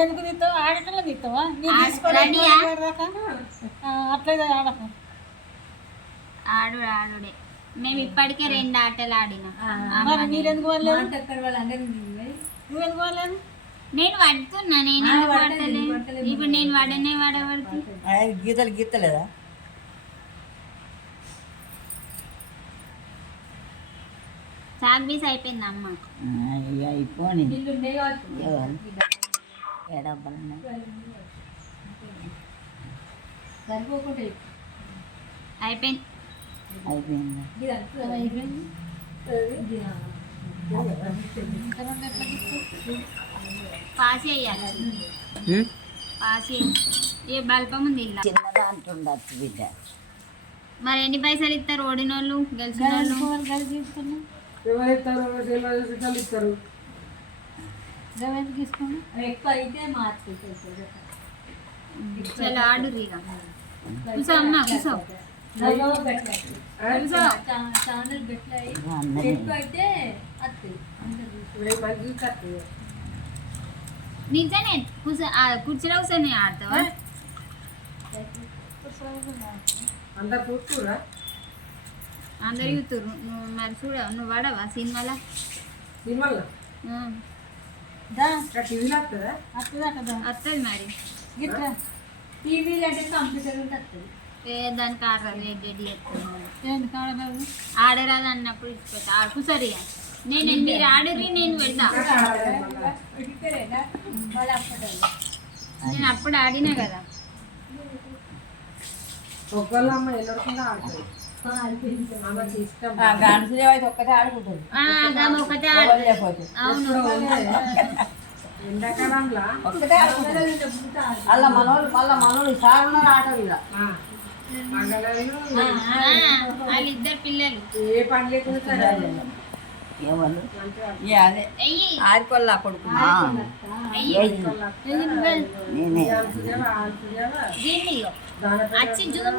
ఎందుకు తీస్తావు? ఆడటంలో తీస్తావా? అట్లయితే ఆడక ఆడుడే. మేము ఇప్పటికే 2 ఆటలు ఆడినాం. మీరు ఎందుకు వాళ్ళలేదు? నువ్వెందుకు వాళ్ళలేదు? నేను పడుతున్నా. నేను పడతలేదు. ఇప్పుడు నేను వాడబడుతు గీతలేదా? చాక్ పీస్ అయిపోయింది అమ్మ. అయిపోయి అయిపోయింది. పాసి అయ్యాలి. పాసి ఏ బల్పం ఉంది ఇలా చిన్నదాంటుండచ్చు బిడ్డ. మరి ఎన్ని పైసలు ఇస్తారు ఓడినోళ్ళు గెలిచిన తీసుకున్నా ఎక్కువ అయితే మార్చుకుంటారు. చాలా ఆడు కూర్చో అమ్మ కూర్చో. ఛానల్ పెట్టాయి ఎక్కువ అయితే నిజనే కుర్చీలో కూర్చొని ఆడతావా? అందరు చూతురు. నువ్వు మరి చూడ నువ్వు వాడవా సినిమాలో? వస్తుంది మరి టీవీలో అంటే కంప్యూటర్ వస్తుంది. దానికి ఆడరాదు. ఆడరాదు అన్నప్పుడు ఇచ్చిపోతా. కూర్చోరు. నేను మీరు ఆడరి నేను పెడతా. నేను అప్పుడు ఆడినా కదా. ఒక్కతే ఆడుకుంటుంది. అవును ఎండాకాలంలో ఒక్కటే అలా మనోళ్ళు సాగున్న ఆట ఇలా వాళ్ళిద్దరు పిల్లలు ఏ పని లేకుండా ఎవరు అదే ఆరికొల్ల కొడుకు వచ్చి జూమ్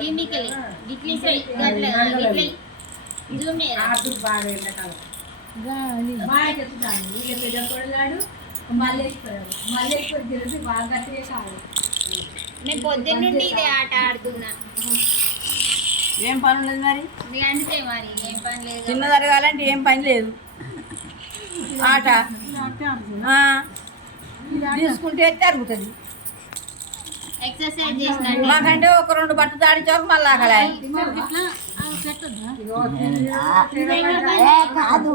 దీనికెళ్ళి గిట్లీ జూమ్ బాగా ఎండాకాలం బాగా చెప్తాను. ఇక పెద్ద కొడలాడు మళ్ళీ తెలిసి బాగా కావాలి. నేను పొద్దున్న నుండి ఇదే ఆట ఆడుతున్నా. ఏం పని లేదు మరి. అందుకే మరి ఏం పని లేదు. చిన్న జరగాలంటే ఏం పని లేదు. ఆట తీసుకుంటే జరుగుతుంది. ఎక్సర్సైజ్ చేసిన మాకంటే ఒక 2 బట్టలు దాడించాక మళ్ళీ ఆకలి కాదు.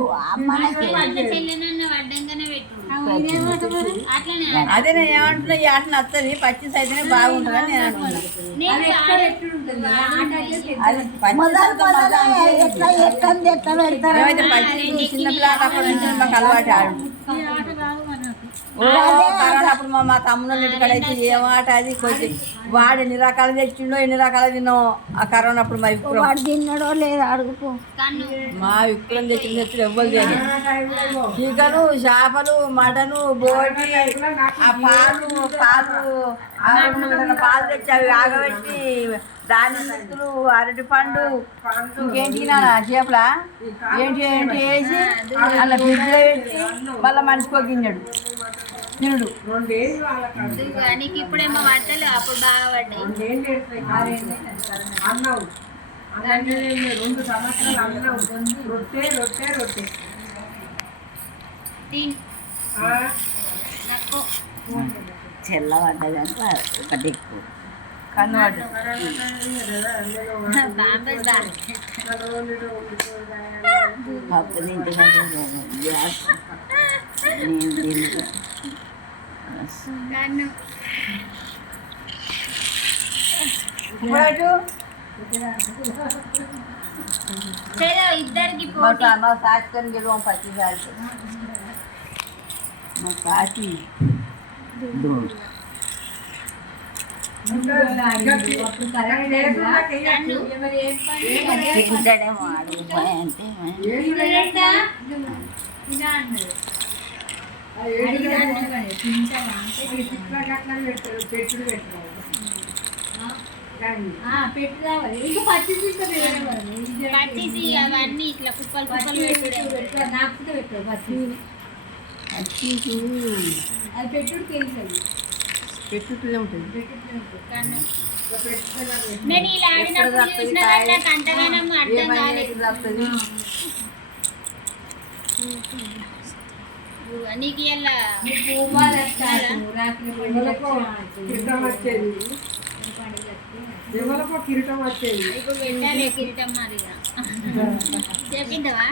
అదే నేను ఏమంటున్నా ఈ ఆట నచ్చది. పచ్చిస్ అయితేనే బాగుంటుందని నేను అంటున్నా. చిన్నపిల్ల అప్పటి నుంచి మాకు అలవాటు ఆడు. అప్పుడు మా తమ్ముడు ఇంటికాడైతే ఏం ఆట అది కొంచెం వాడు ఎన్ని రకాలు తెచ్చిండో ఎన్ని రకాలు తిన్నాం ఆ కరోనా అప్పుడు. మా విక్రమ్ తిన్నాడో లేదా అడుగుపో. మా విక్రమ్ తెచ్చిన తెచ్చుడు ఎవ్వరు చేయలేదు. చికెను చేపలు మటను బోటి ఆ పాలు పాలు తెచ్చి అవి ఆగబెట్టి దాని మిత్రులు అరటి పండు ఇంకేంటి చేపల ఏంటి వేసి అలా ఫ్రిడ్జ్లో పెట్టి మళ్ళీ మనిషికో గిన్నెడు తినుడు. నీకు ఇప్పుడేమో బట్టలు అప్పుడు బాగా పడ్డాయి. 2 సంవత్సరాలు అన్నం రొట్టె చెల్లబడ్డదంట ఒకటి ఎక్కువ కన్ను పప్పు తింటే గ్యాస్ ఇద్దరికి మా సాక్షిని గెలవం 10 సార్లు మా సాక్షి తింటాడేమో ఆడిపోయి అంటే అవన్నీ ఇట్లా కుప్పలు కుప్పలు అచ్చీకు అది పెట్టుడు తెలుసు పెట్టుతూనే ఉంటుంది. కన్ను నేను ఇలా ఆడినప్పుడు చూసిన కానీ నాకు అంతగానం అర్థం కాలేదు. వస్తుంది నీకు ఇలా కిరీటం వచ్చేది ఇప్పుడు పెట్టాలి కిరీటం మాదిగా చెప్పిందవా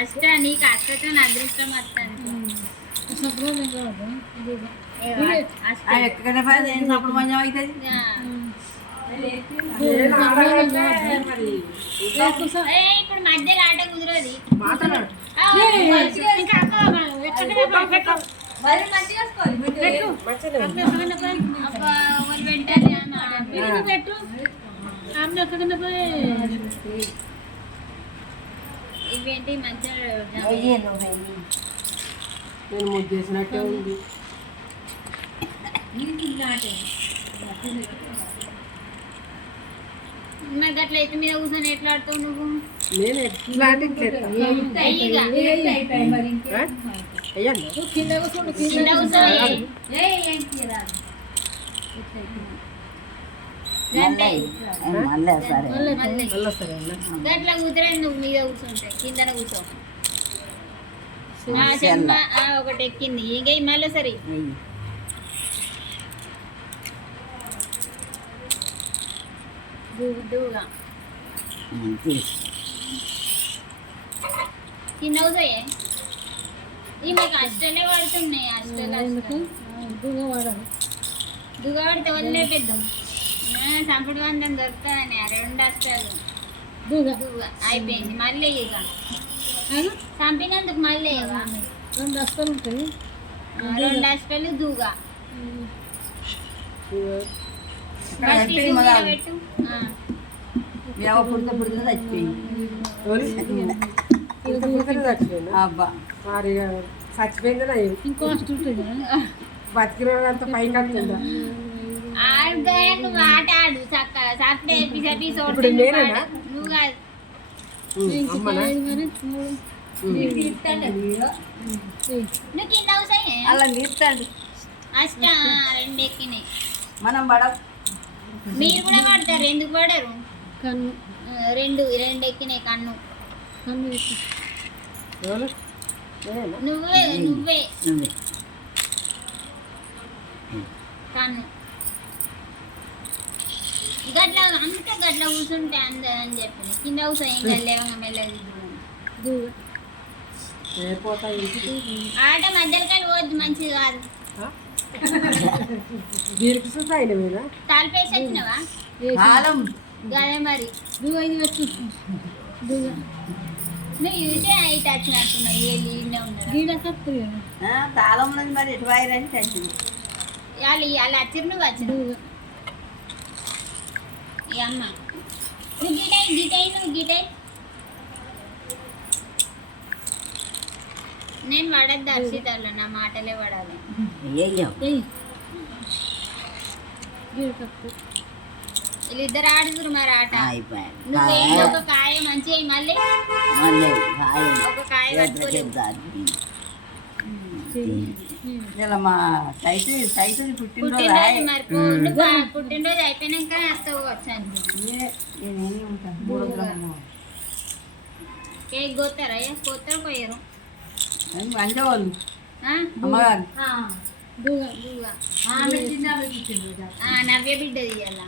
అష్ట నీకు అష్టతో అదృష్టం వస్తాను ఎక్కడ అప్పుడు మంచి అవుతుంది. ఇప్పుడు మధ్యలో ఆట కుదరది. మాట్లాడు ఇవేంటి మంచిగా నేను ముద్దు చేసినట్టే ఉంది. మరి అట్లయితే మీద కూర్చొని ఎట్లా ఆడుతావు నువ్వు? నేను ఎట్లాంటి గట్లా కూతురే నువ్వు మీద కూర్చుంటే కిందన కూర్చో. చెమ్మ ఒకటి ఎక్కింది ఇంక మళ్ళీ సరే దూగా కింద కూర్చోయే. ఈమెకు అష్టలే పడుతున్నాయి. అష్టలు దుగా పడితే వల్లే పెద్దాం సంపటి వందం దొరుకుతుందని 2 అష్టాలు దుగా అయిపోయింది. మళ్ళీ ఇక చంపినందుకు మళ్ళీ 2 అష్టాలు ఉంటుంది. 2 అష్టాలు దూగా పెట్టు. అబ్బా చచ్చిపోయిందా ఇంకో బతికినంత పైకి వస్తుందా? నువ్వు ఆట ఆడు చక్క సాటర్డే ఎపిసోడ్ ఇప్పుడు నేనేనా? నువ్వు కాదు. నువ్వు కింద కూర్చోయే. అలా నీర్తాడు అష్ట 2 ఎక్కినాయి. మనం పడ మీరు కూడా పడతారు. ఎందుకు పడరు? కన్ను 2 ఎక్కినాయి. కన్ను నువ్వే కన్ను గట్ల అంత గట్ల కూర్చుంటే అందరని చెప్పిన కింద కూర్చో. ఇంకా లేవంగా మెల్లది ఆట మధ్యలో పోద్దు మంచిది కాదు. తాలిపేసి వచ్చినవా? గదే మరి నువ్వు చూసే అయితే వచ్చినట్టున్నావు. ఏ లీడ్నే ఉన్నాడు తాళం ఉన్నది మరి ఎటు వాయిరని తెచ్చింది. వాళ్ళు వచ్చిరు నువ్వు వచ్చిన ఈ అమ్మ నువ్వు గిటై నేను పడద్దు అర్షితలో నా మాటలే పడాలి. వీళ్ళిద్దరు ఆడుతురు మరి ఆట. నువ్వేంటి ఒక కాయ మంచిగా మళ్ళీ ఒక కాయ ఇలా మా సైతు పుట్టినరోజు మరి పుట్టినరోజు అయిపోయినాక వస్తావు వచ్చాను. కేక్ కోతారా? కోతారు పోయారు అంజవాళ్ళు అమ్మగారు నవ్య బిడ్డ తీయాల.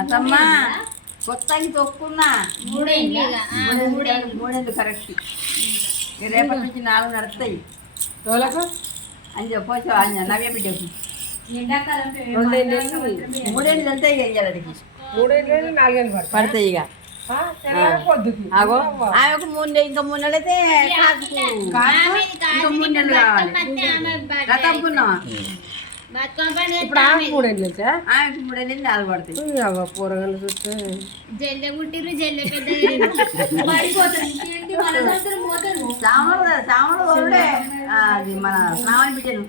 అతమ్మా కొత్తకి తొక్కున్నా 3 ఏళ్ళు 3 కరెక్ట్. రేపటి నుంచి 4 నడుస్తాయి అని చెప్పొచ్చు. నవ్య బిడ్డకు 3 ఏళ్ళు వెళ్తాయి. ఇయ్యాలకి 3 ఏళ్ళు 4 ఏళ్ళు పడతాయి. ఇక ఆగో ఆమెకు 3 ఇంకా 3 నెలలు అయితే ఇంకా 3 నెలలు కావాలి. రతంకున్నావా? ఇప్పుడు ఆమెకు 3 ఏళ్ళు ఆమెకు 3 ఏళ్ళు 4 పడతాయి. పూరగానే చూస్తే జల్లె పుట్టిరు జల్లె పెద్ద సాముడు అది మన శ్రావణ బిడ్డను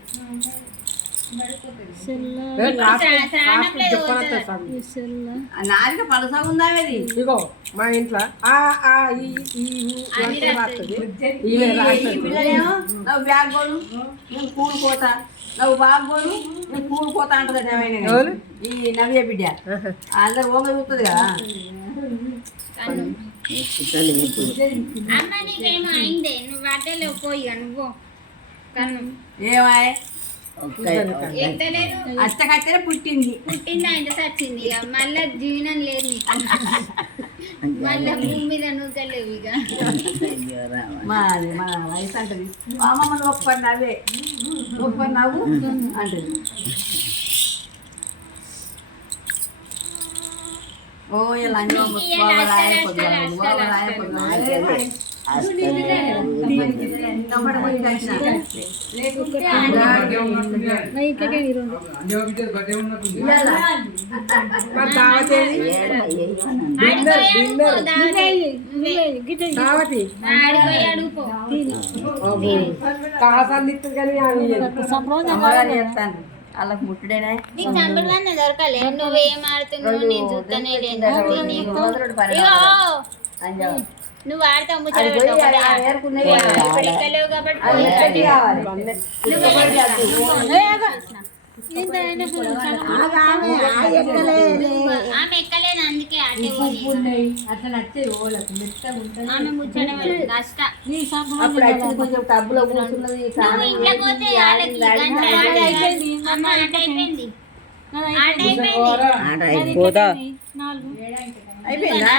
నాలుగు పలస ఉందా అది ఇగో మా ఇంట్లో ఆ ఆ ఈ ఈ ఇవంతా రాస్తుంది. ఇవే ఈ రాస్తుంది. పిల్లలేమో నువ్వు బ్యాగ్ పోను నేను కూలి పోతా, నువ్వు బాగా పోను నేను కూలి పోతా అంటది ఏమైనా ఎవరు? ఈ నవ్య బిడ్డ అందరు ఓమ చూస్తుంది కదా. అమ్మ నీకేమో అయిందే, నువ్వు వాటలో పోయి నువ్వు కన్ను ఏమాయ్ ఎత్తలేదు, అష్టకచ్చనే పుట్టింది. పుట్టింది ఆయన చచ్చింది. ఇక మళ్ళా జీవనం లేదు నీకు, మళ్ళా భూమి మీద నూకలేవు ఇక. మాది మన వయసు అంటది అమ్మమ్మని ఒప్పని నవ్వే ఒప్పని నవ్వు అంటది. ఓ ఇలా మరి దావత్ ఏది? దావతి అడుగుపో. కాసాన్ని ఇస్తుంది కానీ అవి అమ్మగారు చెప్తాను వాళ్ళకి ముట్టుడేనా నీకు చంపడమన్నా దొరకలే, నువ్వేం ఆడుతున్నావు నేను చూస్తానే లేదు. నీకు ఇగో నువ్వు ఆడతావు ముచ్చట పెడతావు కదా, ఇప్పుడు ఎక్కలేవు కాబట్టి ఆమె ఎక్కలేదు అందుకే ఆటే ఆమె ముచ్చట కష్ట. కొంచెం టబ్బులో కూర్చున్నది నువ్వు ఇంట్లో పోతే వాళ్ళకి ఆట అయిపోయింది, అమ్మ ఆట అయిపోయింది, ఆట అయిపోయింది. అయిపోయిందా